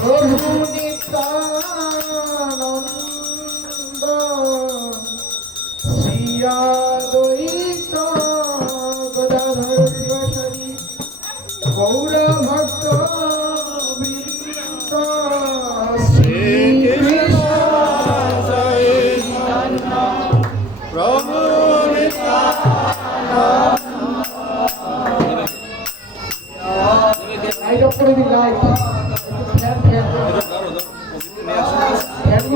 প্রভু নিতানন্দ শিয়া দৈত গদাধর শিবশরী গৌর ভক্ত বৃন্দ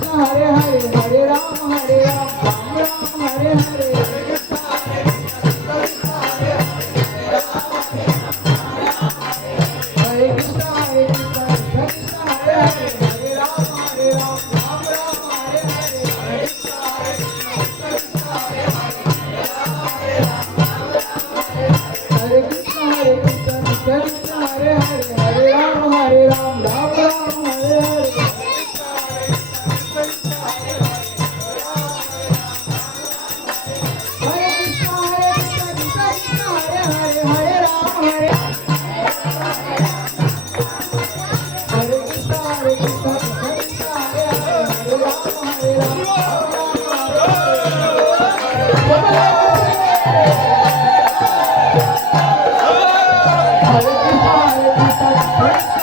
嗯 Thank you.